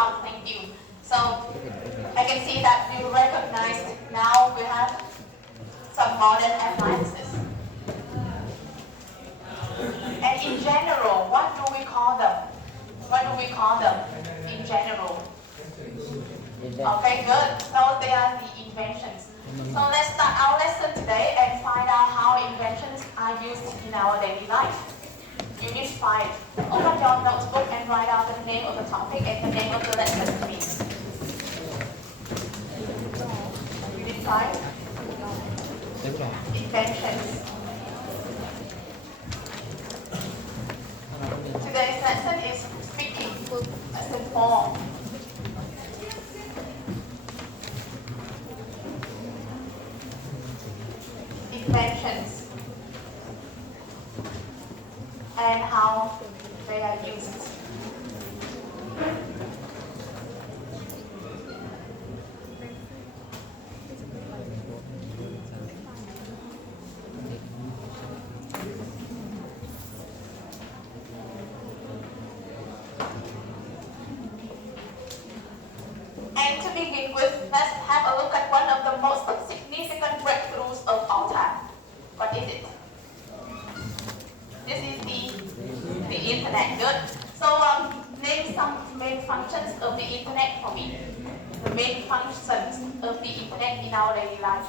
Thank you. So I can see that you recognize now we have some modern appliances. And in general, what do we call them? What do we call them in general? Okay, good. So they are the inventions. So let's start our lesson today and find out how inventions are used in our daily life. Unit 5. Open your notebook and write out the name of the topic and the name of the lesson, please. Unit 5. Inventions. Today's lesson is speaking. Lesson 4. Inventions and how they are used. And to begin with, let's have a look at one of the most significant breakthroughs of all time. What is it? This is the internet. Good. So name some main functions of the internet for me. The main functions of the internet in our daily lives.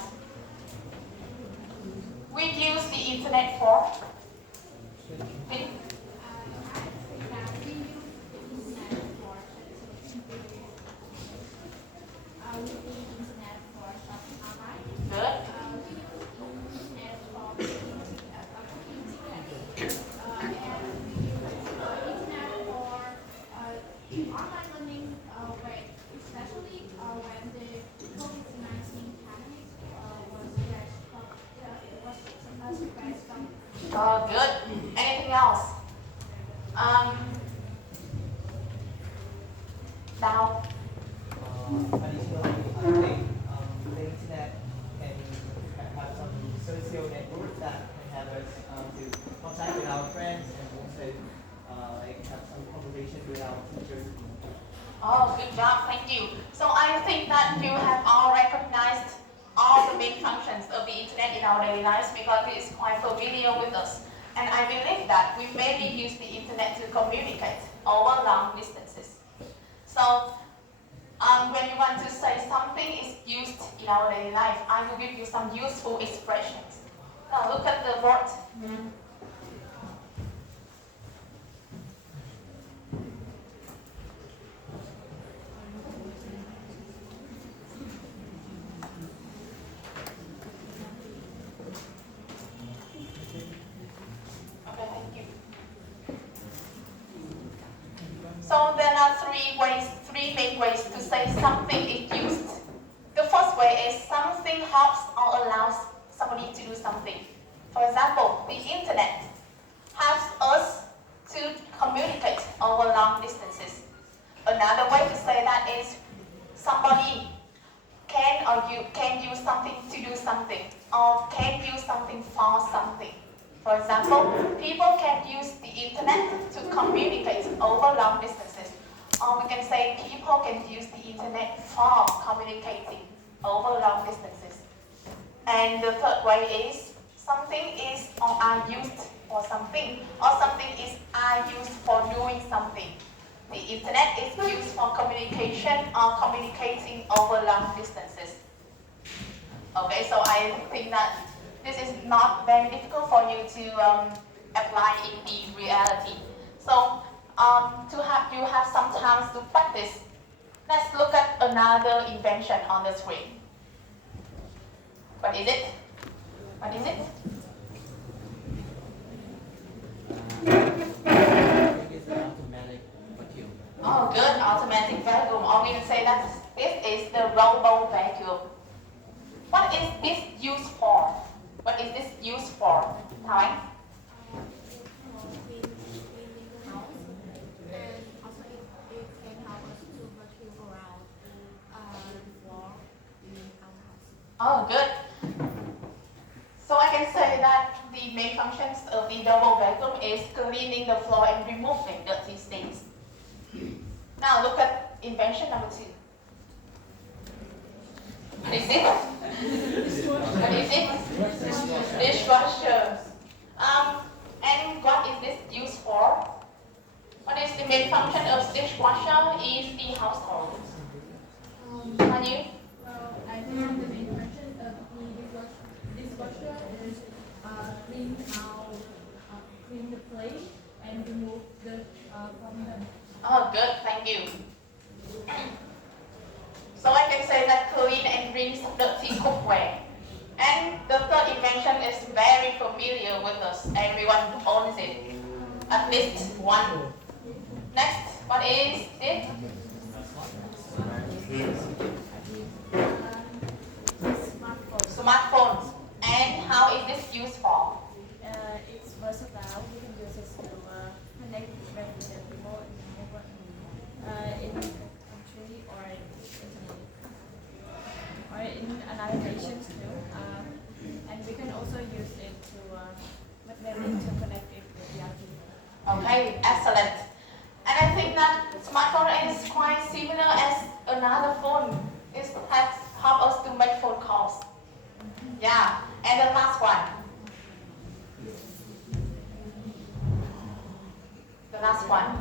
We use the internet for think. Good. Online learning, especially when the COVID-19 pandemic was spread. Oh, good. Anything else? Now. Additionally, I think the internet can have some social networks that can help us to contact with our friends and also have some conversation with our teachers. Oh, good job. Thank you. So I think that you have all recognized all the main functions of the internet in our daily lives because it is quite familiar with us. And I believe that we mainly use the internet to communicate over long distances. So when you want to say something is used in our daily life, I will give you some useful expressions. Now look at the board. Okay, thank you. So there are three main ways to say something is used. The first way is something helps or allows somebody to do something. For example, the internet helps us to communicate over long distances. Another way to say that is somebody can use something to do something or can use something for something. For example, people can use the internet to communicate over long distances. Or we can say people can use the internet for communicating over long distances. And the third way is something is or are used for something, or something is are used for doing something. The internet is used for communication or communicating over long distances. Okay, so I think that this is not very difficult for you to apply in the reality. So you have some time to practice. Let's look at another invention on the screen. What is it? What is it? It's an automatic vacuum. Oh, good, automatic vacuum. Or we can say that this is the robot vacuum. What is this used for? What is this used for? Thai? Oh, good. So I can say that the main functions of the double vacuum is cleaning the floor and removing dirty stains. Now look at invention number 2. What is it? What is it? Dishwasher. And what is this used for? What is the main function of dishwasher in the household? Can you? Well, I think the main function of the dishwasher is clean the plate and remove the from them. Oh, good, thank you. So I can say that clean and rinse dirty cookware. And the third invention is very familiar with us. Everyone owns it. At least one. Next, what is it? Smartphones. And how is this used for? It's versatile. You can use it to connect with the remote in country or in internet or in another nations too. And we can also use it to connect it with the other people. Okay, excellent. And I think that smartphone is quite similar as another phone. It has helped us to make phone calls. Yeah, and the last one. The last one.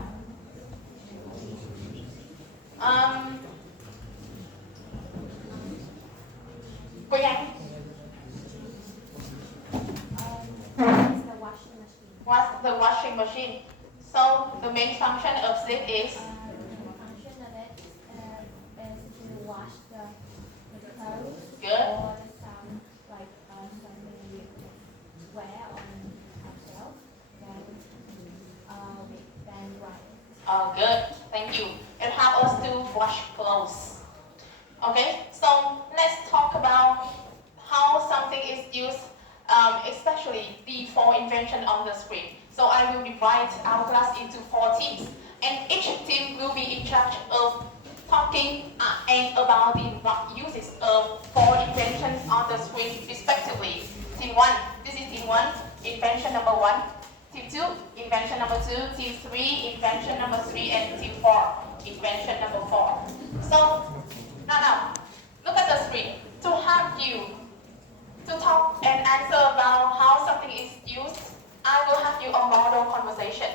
Huỳnh, It's the washing machine. what's the washing machine? So the main function of it is The function of it is to wash the clothes good. or some like something we wear on ourselves. Then dry it. Oh, good. Thank you. It helps us to wash clothes. Okay, so let's talk about how something is used, especially the 4 inventions on the screen. So I will divide our class into 4 teams, and each team will be in charge of talking and about the uses of 4 inventions on the screen respectively. Team 1, this is team 1, invention number 1. Team 2, invention number 2. Team 3, invention number 3. And team 4, invention number 4. So, now, look at the screen. To help you to talk and answer about how something is used, I will have you a model conversation.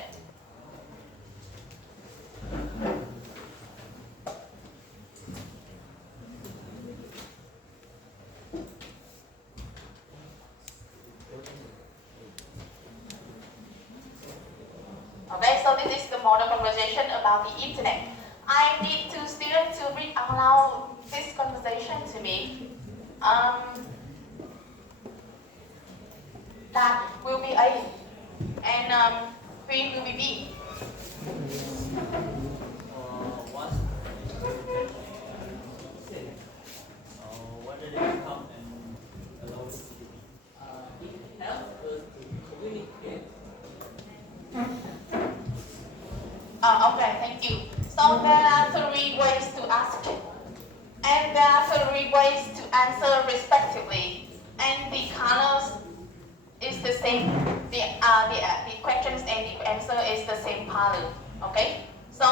Okay, so this is the model conversation about the internet. I need 2 students to read out loud this conversation to me. That will be A, and Huỳnh will be B. What when did it come and allow us to it helps us to communicate. Okay, thank you. So there are 3 ways to ask it, and there are 3 ways to answer respectively. And the colors is the same. The questions and the answer is the same color. Okay. So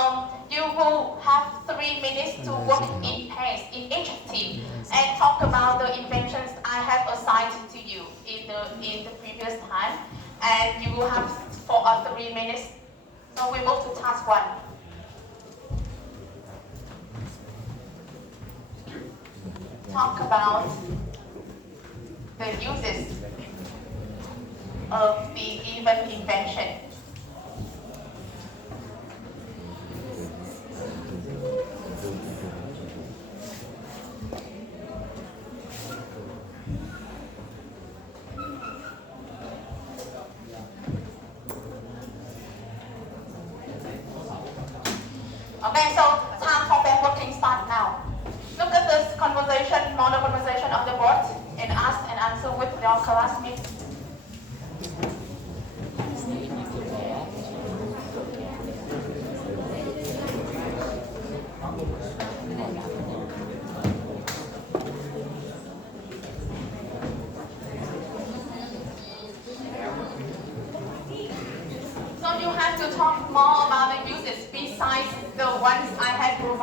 you will have 3 minutes to work in pairs in each team and talk about the inventions I have assigned to you in the previous time. And you will have 3 minutes. So we move to task 1. Talk about the uses of the given invention. Okay, so time for pair working start now. Look at this conversation, model conversation on the board, and ask and answer with your classmates.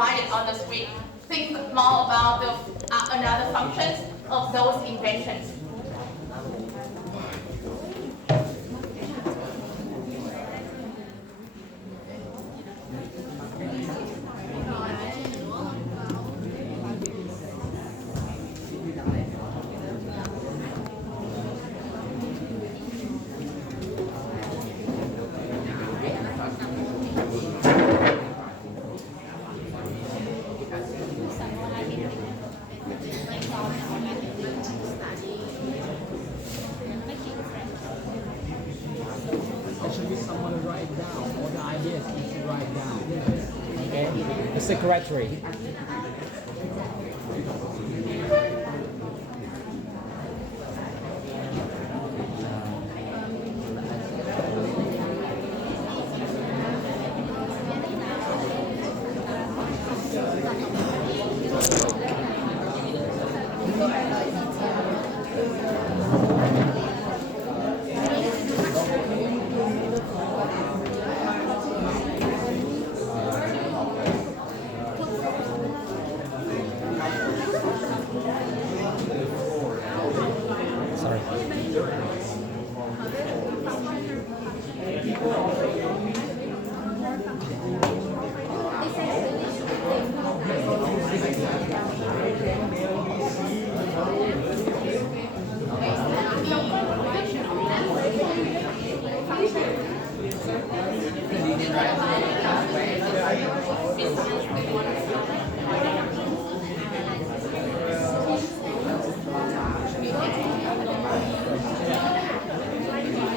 provided on the screen. Think more about the another functions of those inventions. The secretary.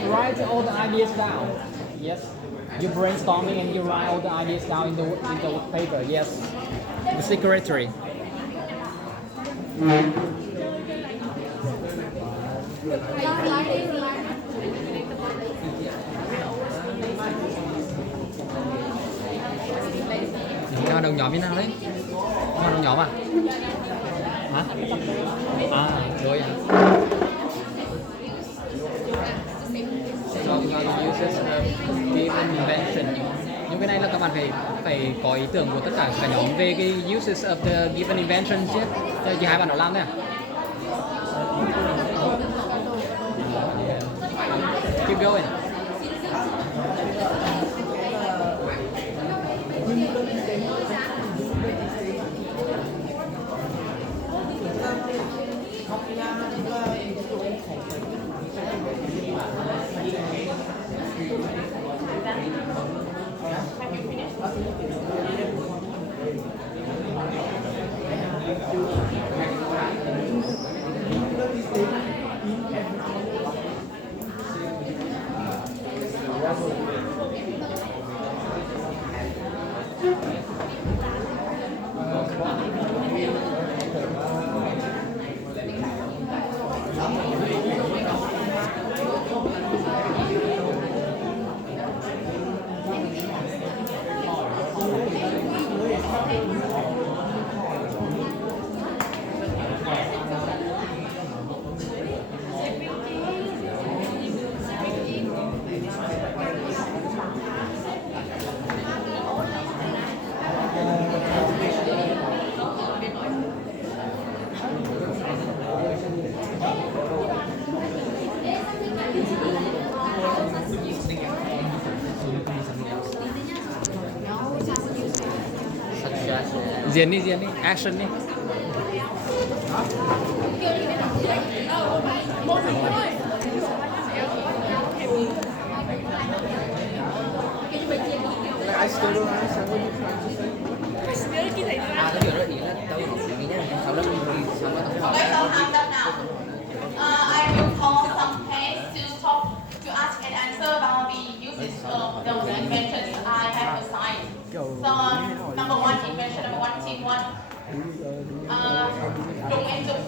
Write all the ideas down. Yes. You brainstorming and you write all the ideas down in the paper. Yes. The secretary. Nhau đồng nhóm như nào đấy? Nhau đồng nhóm à? Hả? À, rồi à. So uses given invention. Những cái này là các bạn phải có ý tưởng của tất cả nhóm về cái uses of the given invention chứ. Chỉ hai bạn nó làm thôi à? Keep going. Diễn đi, action đi. I still don't understand what you're trying to say. Cái điều đó ý là đâu nghĩ nhá, sau đó mình sau đó tập Okay, so I'm done now. I will call some hands to ask and answer about the uses of those inventions I have assigned. So number one invention, number one, team one. Dung and Dung.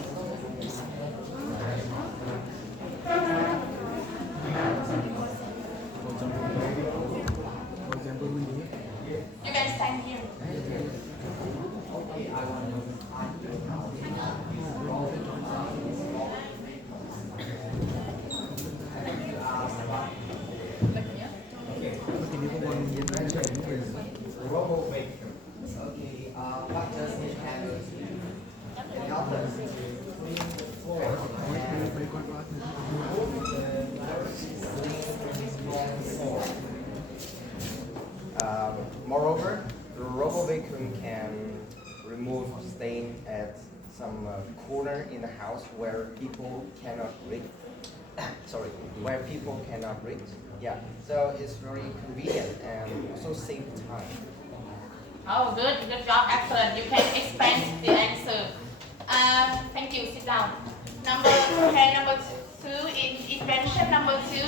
You can stand here. Okay, move staying at some corner in the house where people cannot reach. Sorry, where people cannot reach. Yeah, so it's very convenient and also save time. Oh, good job, excellent. You can expand the answer. Thank you. Sit down. Number 2 in invention. Number 2.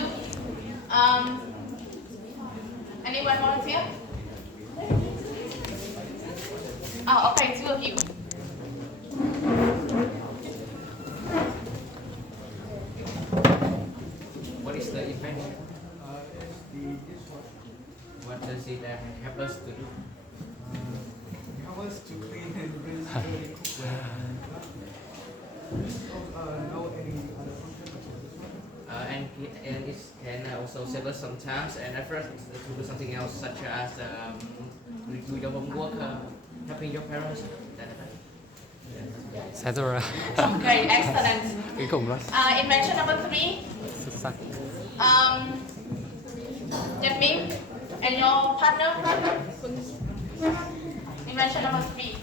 Anyone volunteer? Oh, okay, 2 of you. What is the invention? It's the dishwasher. What does it help us to do? Help us to clean and rinse dirty cookware and no any other function such as this one. And it can also save us some time and effort to do something else, such as do your homework, helping your parents. Sai rồi. Okay, excellent. Kinh khủng luôn. Invention number 3. Xuất sắc. Jamin and your partner. Invention number 3.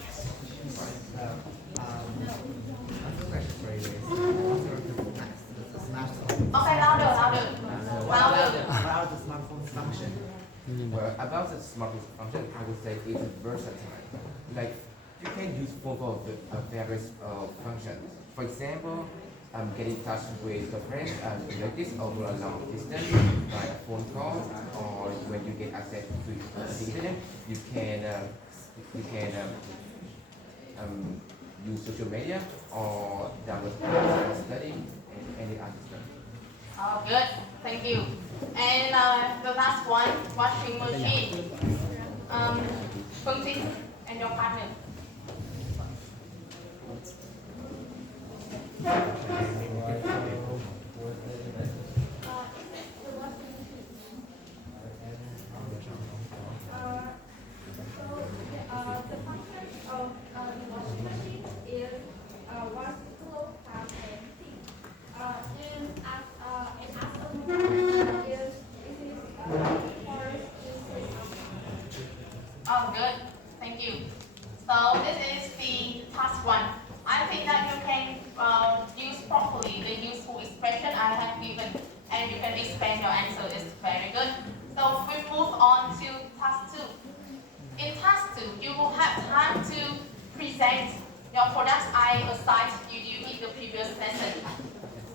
Okay, louder. About the smartphone function. Well, about the smartphone function, I would say it's versatile. Like, you can use phone for various functions. For example, get in touch with a friend and relatives over a long distance by a phone call, or when you get access to the internet, you can use social media or download for study and any other stuff. Oh, good. Thank you. And the last one, washing machine. Phương and your partner. Oh, good. Thank you. So this is the task 1. I think that you can use properly the useful expression I have given, and you can expand your answer. It's very good. So we move on to task 2. In task 2, you will have time to present your products I assigned you in the previous lesson.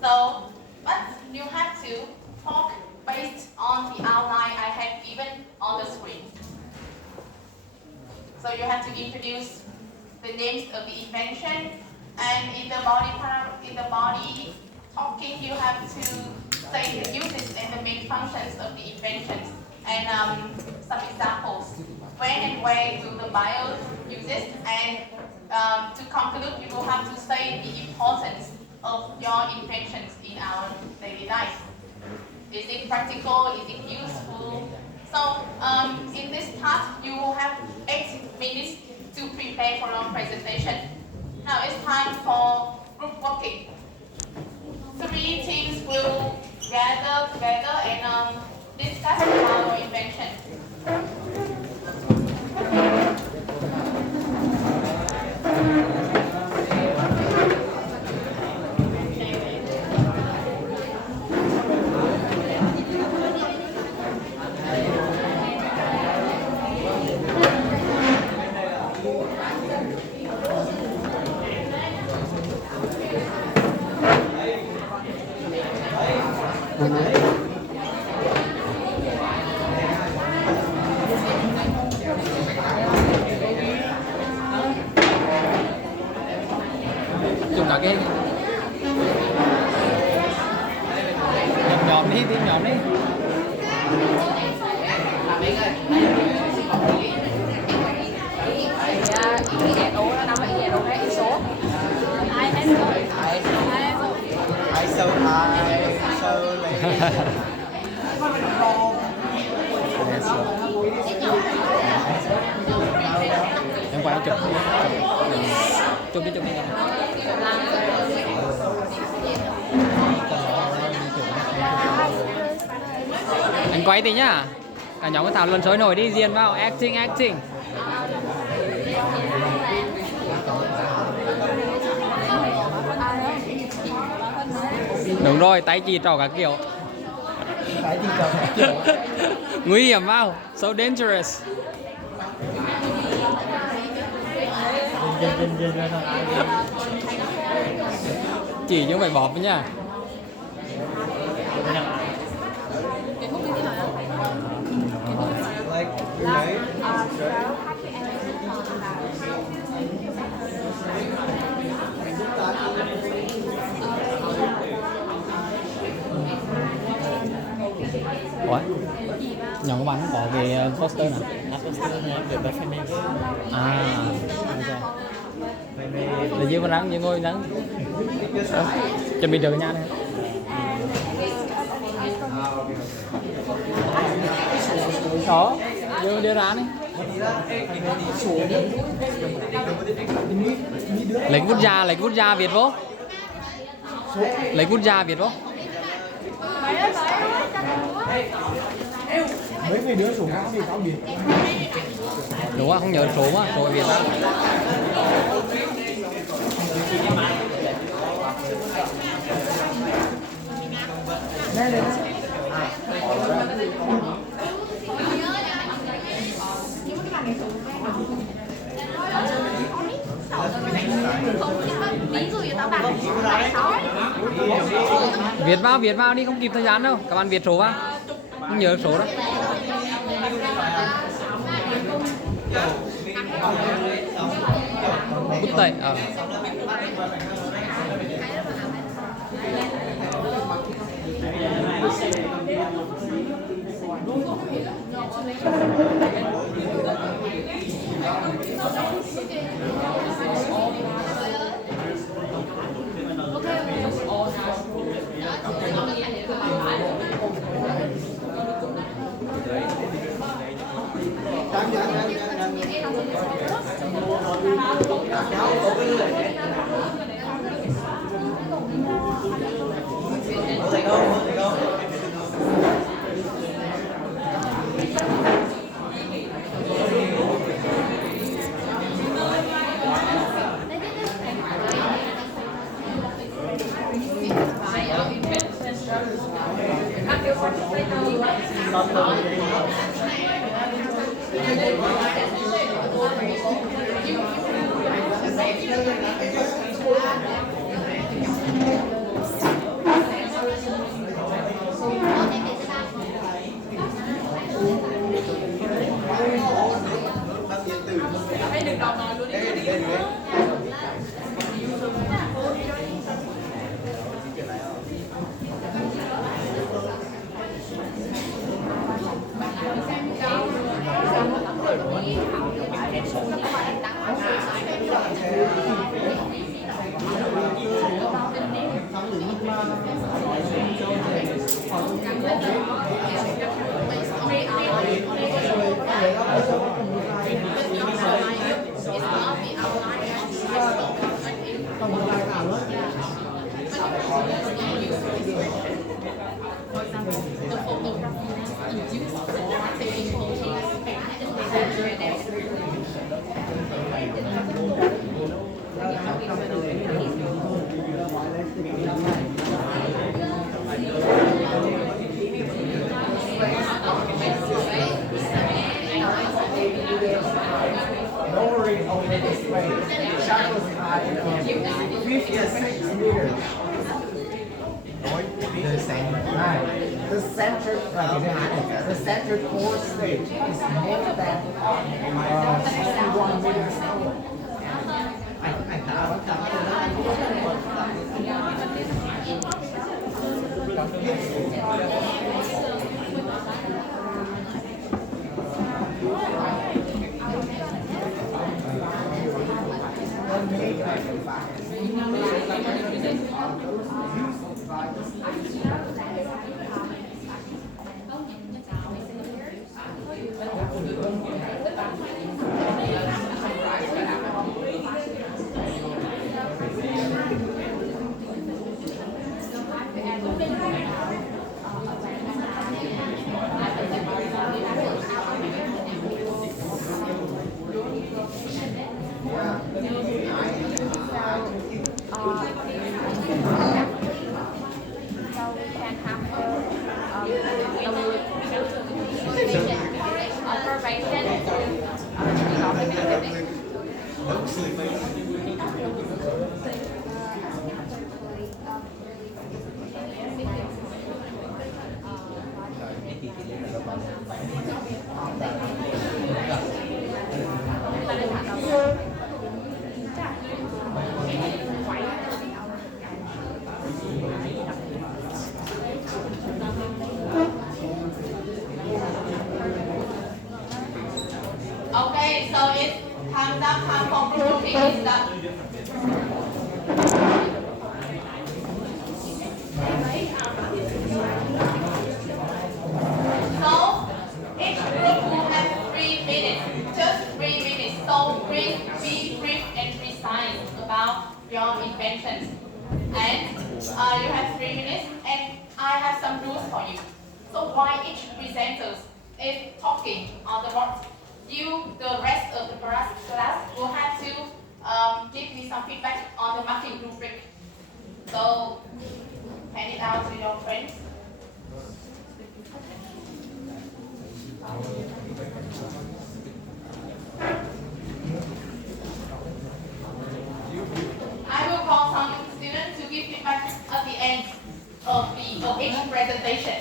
So, but you have to talk based on the outline I have given on the screen. So you have to introduce the names of the invention, and in the body talking, you have to say the uses and the main functions of the inventions, and some examples. When and where do the buyers use it? And to conclude, you will have to say the importance of your inventions in our daily life. Is it practical? Is it useful? So in this task, you will have 8 minutes to prepare for your presentation. Now it's time for group working. 3 teams will gather together and discuss about your invention. Dùng cả cái nhóm đi, team nhóm đi. ISO nó nằm ở ISO hay ISO? Em quay chụp đi. Anh quay tí nhá. Cả nhóm cứ thảo luận sôi nổi đi, diện vào acting. Đúng rồi, tay chỉ trỏ các kiểu. Tay chỉ trỏ các kiểu. Nguy hiểm vào, so dangerous. Chỉ chứ không phải bóp nha. Like, right? Ủa? Nhóm của bạn có về poster nào? À, là dưới con rắn, dưới ngôi rắn. Chuẩn bị được nha này. Đó, vô đưa ra này. Lấy vút da Việt vô. Lấy vút da Việt vô. Mấy người đứa số cáo biệt. Đúng không? Không nhớ số mà, số Việt ra. Đây. Việt vào đi, không kịp thời gian đâu. Các bạn Việt số vào. Không nhớ số đâu. Bút tẩy. The center core stage is more than 61 million solar. we can have information Okay, so it's time's up. Time for group meeting is done. So each group will have 3 minutes, just 3 minutes. So please be brief and precise about your inventions. And you have 3 minutes, and I have some rules for you. So while each presenter is talking on the board, the rest of the class will have to give me some feedback on the marking rubric. So hand it out to your friends. I will call some students to give feedback at the end of each presentation.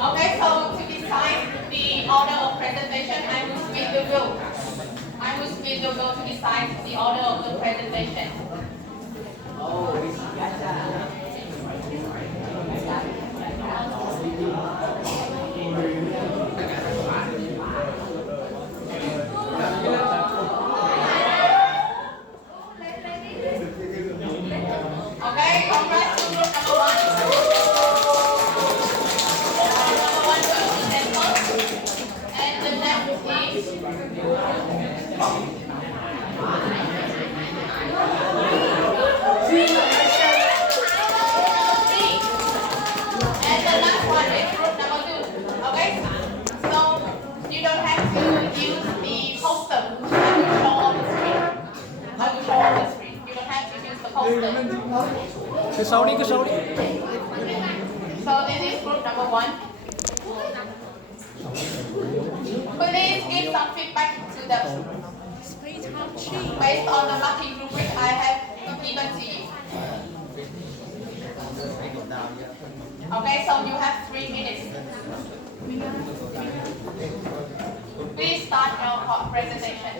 Okay, so to decide the order of presentation, I will spin the wheel. I will spin the wheel to decide the order of the presentation. Okay, congrats to group number 1. Number 1 goes to center. And the next is and the last one is group number 2. Okay? So you don't have to use the poster. I will show on the screen. I will show on the screen. You don't have to use the poster. Cứ sâu đi. So this is group number 1. Please give some feedback to them based on the marking rubric I have given to you. Okay, so you have 3 minutes. Please start your presentation.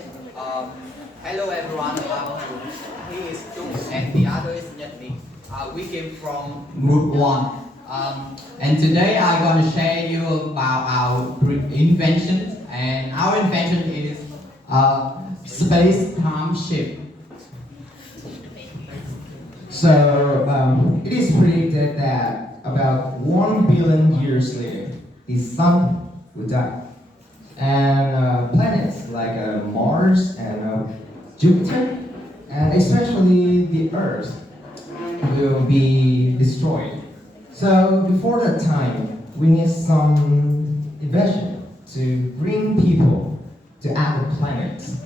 Hello everyone, he is Thúc and the other is Nhật. We came from Group 1. And today I'm going to share you about our invention. And our invention is space-time ship. So it is predicted that about 1 billion years later, the sun will die. And planets like Mars and Jupiter, and especially the Earth, will be destroyed. So before that time, we need some invention to bring people to other planets.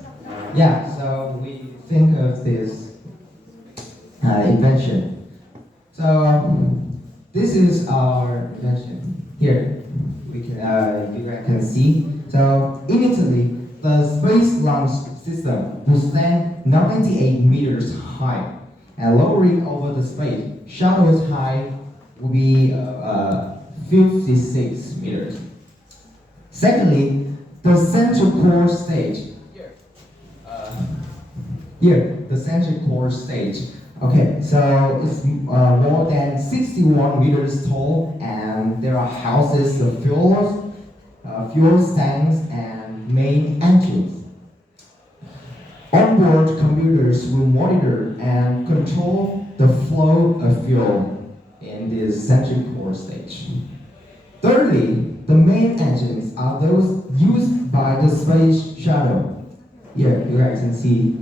Yeah, so we think of this invention. So this is our invention. Here, you can see. So in Italy, the space launch system will stand 98 meters high, and lowering over the space, shuttle's height will be 56 meters. Secondly, the central core stage. Here, the central core stage. Okay, so it's more than 61 meters tall, and there are houses, the fuel tanks, and main engines. Onboard computers will monitor and control the flow of fuel in this central core stage. Thirdly, the main engines are those used by the space shuttle. Here, you guys can see.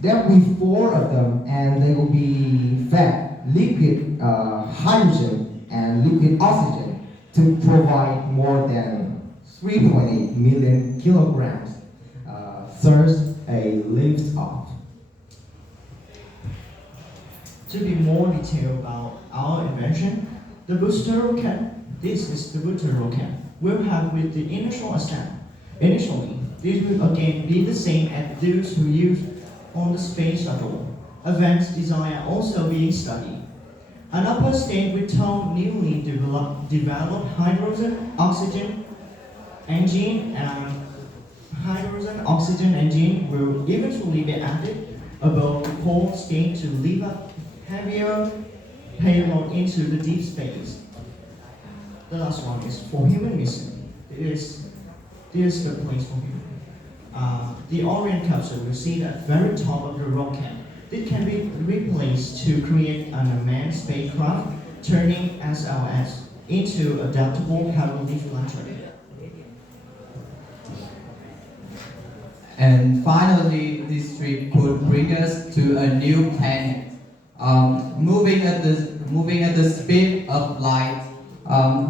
There will be 4 of them, and they will be fed liquid hydrogen and liquid oxygen to provide more than 3.8 million kilograms, thus a lift off. To be more detailed about our invention, the booster rocket, this is the booster rocket, will have with the initial assembly. Initially, this will again be the same as those who used on the space shuttle. Advanced design are also being studied. An upper stage with two newly developed hydrogen oxygen engine will eventually be added above the core stage to lift up heavier payload into the deep space. The last one is for human mission. This is the place for human. The Orion capsule will sit at the very top of the rocket. It can be replaced to create an unmanned spacecraft, turning SLS into adaptable heavy-lift launcher. And finally, this trip could bring us to a new planet. Moving at the speed of light,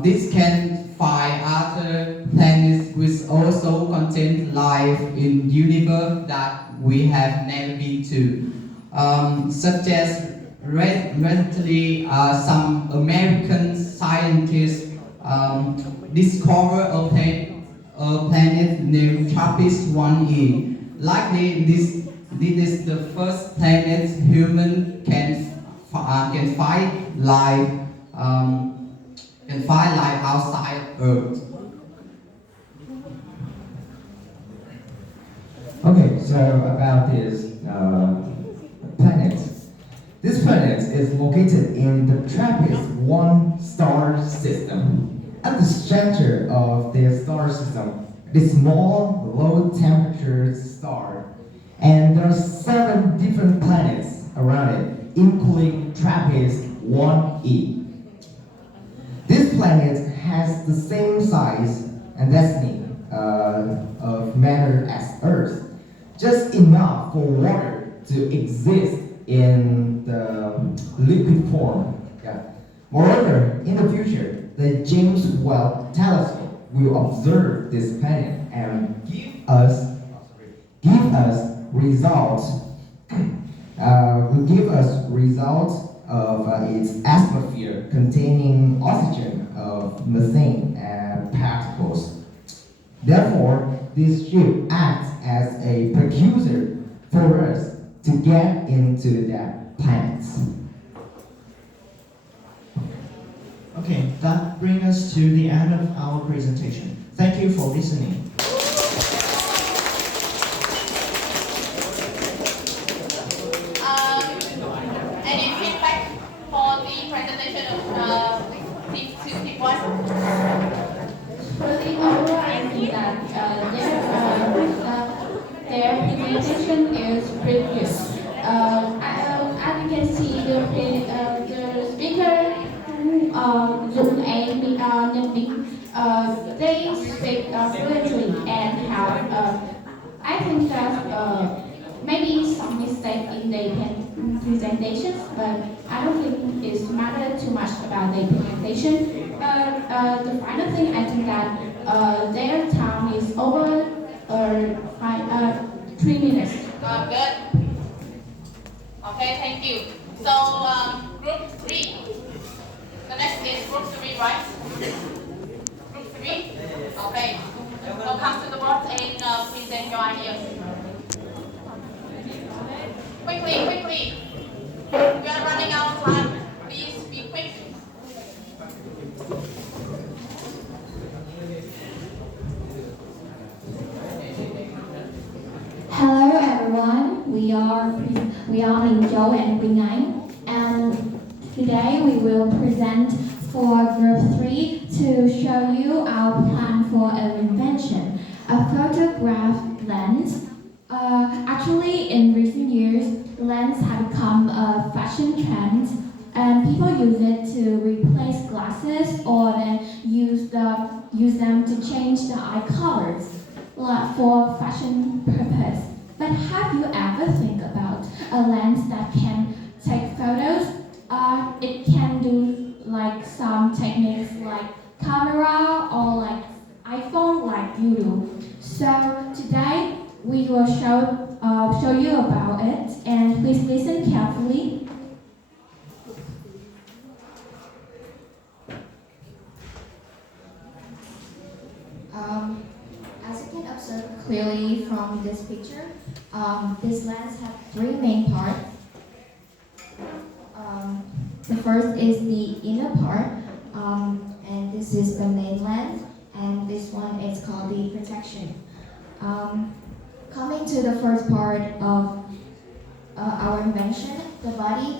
this can find other planets which also contain life in universe that we have never been to. Such as recently some American scientists discovered a planet named TRAPPIST-1e. Likely, this is the first planet human can find life outside Earth. Okay, so about this planet. This planet is located in the TRAPPIST-1 star system. At the center of the star system, this small, low-temperature star, and there are 7 different planets around it, including TRAPPIST-1e. This planet has the same size and density of matter as Earth, just enough for water to exist in the liquid form. Yeah. Moreover, in the future, the James Webb Telescope will observe this planet and give us results. Will give us results of its atmosphere containing oxygen, of methane, and particles. Therefore, this ship acts as a precursor for us to get into that planet. Okay, that brings us to the end of our presentation. Thank you for listening. Any feedback for the presentation of Team 2, Team 1? For the overall, I think that their presentation is pretty good. As you can see, the speaker, Dung and Ninh, they speak fluently and have, I think that maybe some mistake in their presentations, but I don't think it's matter too much about their presentation. The final thing, I think that their time is over 3 minutes. Good. Okay, thank you. So, group 3. The next is group 3, right? Group 3? Okay. So come to the board and present your ideas. Quickly, quickly. We are running out of time. Please be quick. Hello everyone, we are Minh Châu and Huỳnh Anh, and today we will present for group 3 to show you our plan for an invention, a photograph lens. Actually, in recent years, lens have become a fashion trend, and people use it to replace glasses or then use them to change the eye colors for fashion purpose. But have you ever think about a lens that can take photos? It can do like some techniques like camera or like iPhone like you do. So today we will show you about it, and please listen carefully. As you can observe clearly from this picture, this lens has 3 main parts. The first is the inner part, and this is the main lens, and this one is called the protection. Coming to the first part of our invention, the body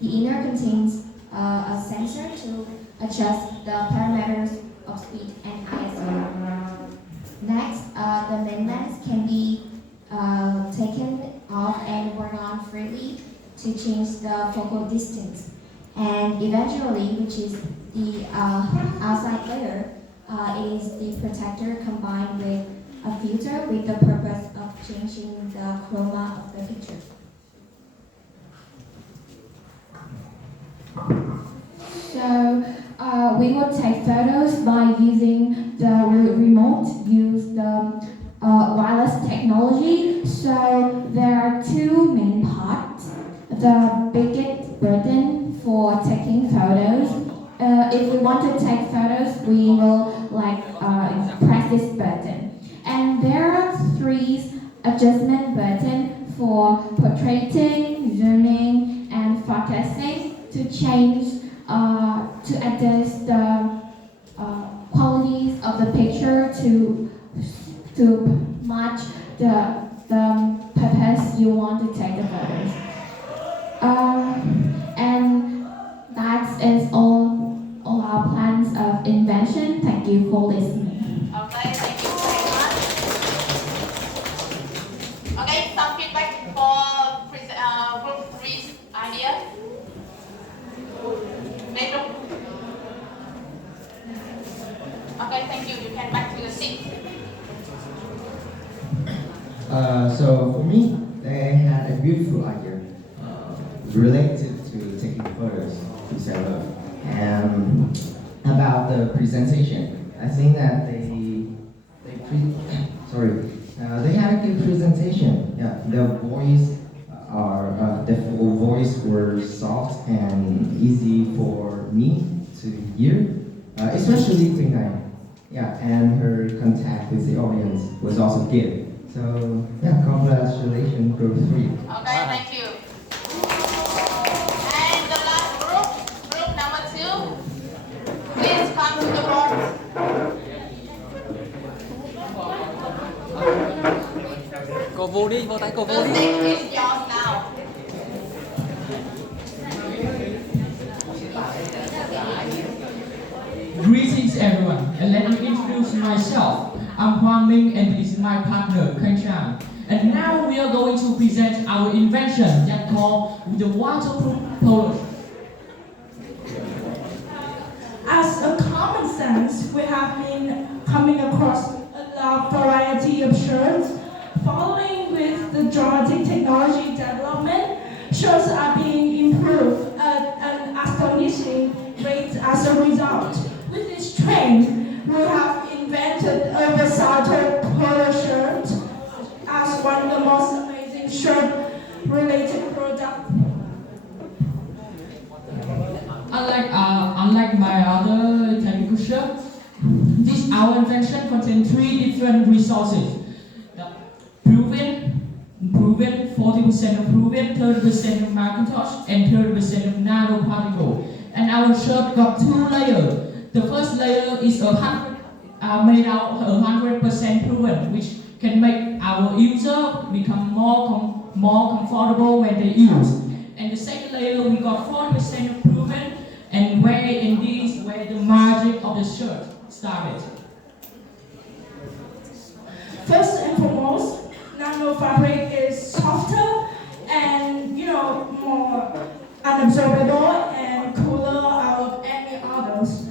the inner contains a sensor to adjust the parameters of speed and ISO. Next, the main lens can be taken off and worn on freely to change the focal distance. And eventually, which is the outside layer, is the protector combined with a filter with the purpose of changing the chroma of the picture. So we will take photos by using the remote, use the wireless technology. So there are 2 main parts. The biggest burden for taking photos. If we want to take photos, we will press this button. And there are 3 adjustment buttons for portraiting, zooming, and focusing to change, to adjust the qualities of the picture to match the purpose you want to take the photos. And that is all our plans of invention. Thank you for listening. Okay, thank you very much. Okay, some feedback for group 3's idea. Okay, thank you. You can back to the seat. So for me, they had a beautiful idea related to taking photos to sell. And about the presentation, I think that they had a good presentation. Yeah, the voice were soft and easy for me to hear, especially Huỳnh Anh. Yeah, and her contact with the audience was also good. So yeah, congratulations, group 3. Okay, thank you. And the last group number 2, please come to the board. Cổ vũ đi, vỗ tay cổ vũ The đi. stage is yours now. Greetings everyone, and let me introduce myself. I'm Huang Minh and this is my partner, Kháng. And now we are going to present our invention that called the waterproof polo. As a common sense, we have been coming across a large variety of shirts. Following with the dramatic technology development, shirts are being improved at an astonishing rate as a result. With this trend, we have invented oversized polo shirt as one of the most amazing shirt-related products. Unlike my other technical shirts, this which our invention contains 3 different resources. The proven, 40% of proven, 30% of Macintosh, and 30% of nanoparticle. And our shirt got 2 layers. The first layer is made out 100% proven, which can make our user become more comfortable when they use. And the second layer we got 40% of proven, and where the magic of the shirt started. First and foremost, nano fabric is softer and more unabsorbable and cooler out of any others.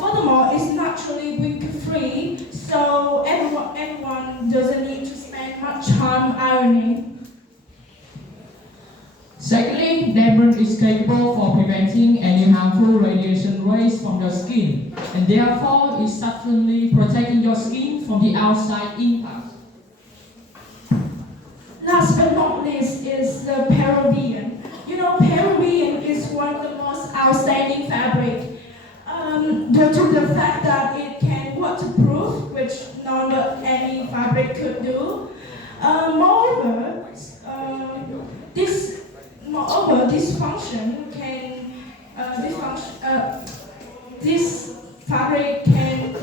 Furthermore, it's naturally wrinkle-free, so everyone doesn't need to spend much time ironing. Secondly, nylon is capable for preventing any harmful radiation rays from your skin, and therefore is sufficiently protecting your skin from the outside impact. Last but not least is the Peruvian. Peruvian is one of the most outstanding fabric due to the fact that it can waterproof, which not any fabric could do. Moreover, this function can this fabric can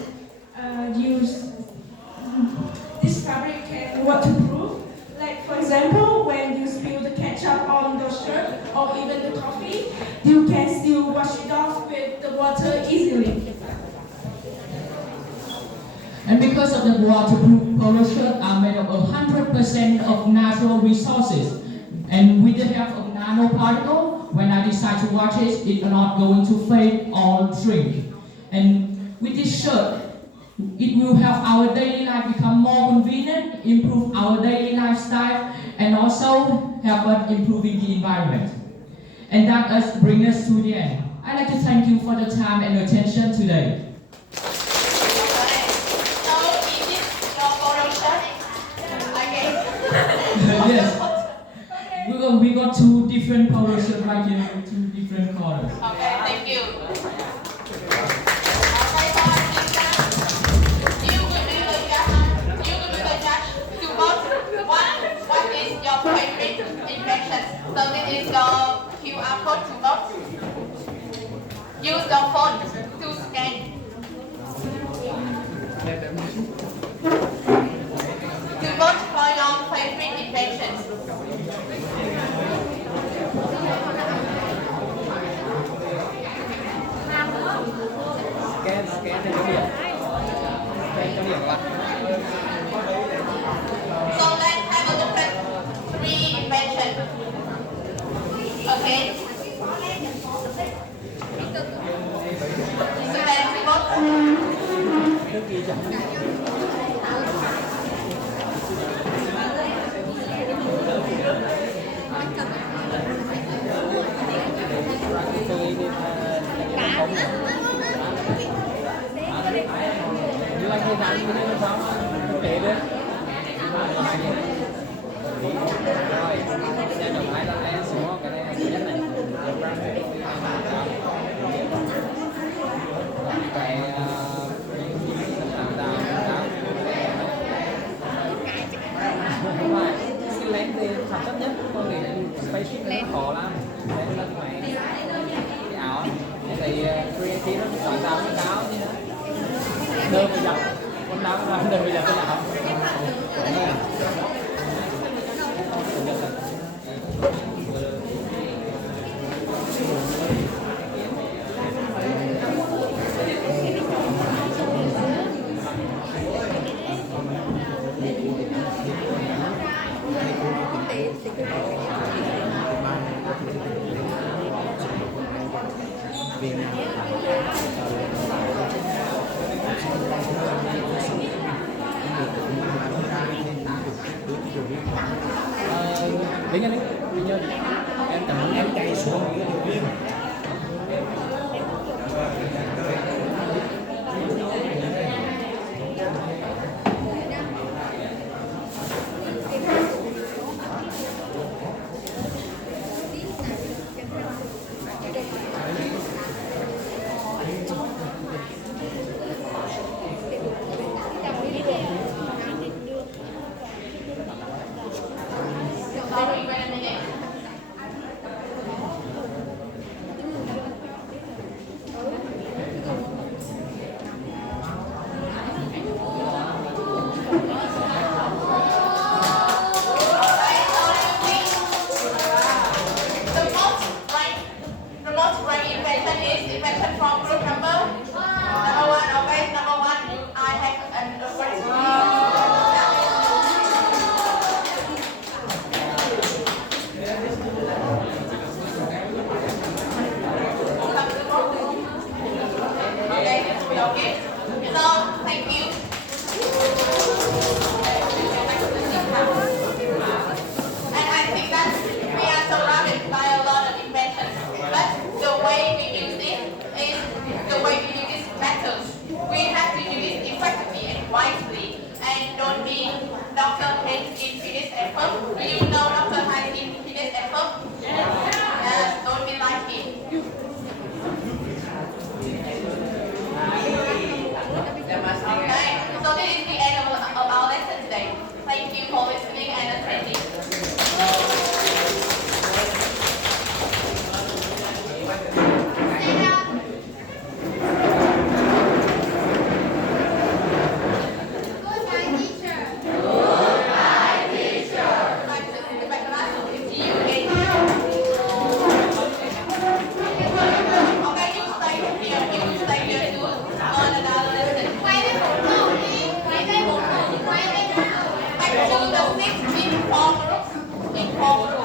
this fabric can waterproof. Like for example, when you spill the ketchup on the shirt or even the coffee, you can still wash it off with the water easily. And because of the waterproof polo shirt are made of 100% of natural resources, and with the help of nanoparticle, when I decide to wash it, it's not going to fade or shrink. And with this shirt, it will help our daily life become more convenient, improve our daily lifestyle, and also help us improving the environment. And that brings us to the end. I'd like to thank you for the time and attention today. Yes. We got 2 different polo shirts right here with 2 different colors. Okay, thank you. What is your favorite invention? So this is your QR code to vote. Use your phone to scan. To vote for your favorite inventions. Scan cho điểm. Scan cho điểm các bạn. So let's have a look at 3 inventions. Okay. So let's vote. Như anh đi bán cái này sao? Để đấy. Rồi, xe đồng ai đang lên xuống cái này thứ nhất này. Cái xin lén thì sản xuất nhất, tôi nghĩ spaceship này nó khó lắm. Đấy là phải cái áo thì creative nó sáng tạo nó cao như thế. Đơn bây giờ con nào ra đơn bây giờ thế nào? Đến anh ấy, mình nhớ em cảm ơn em chạy xuống cái điều viên. of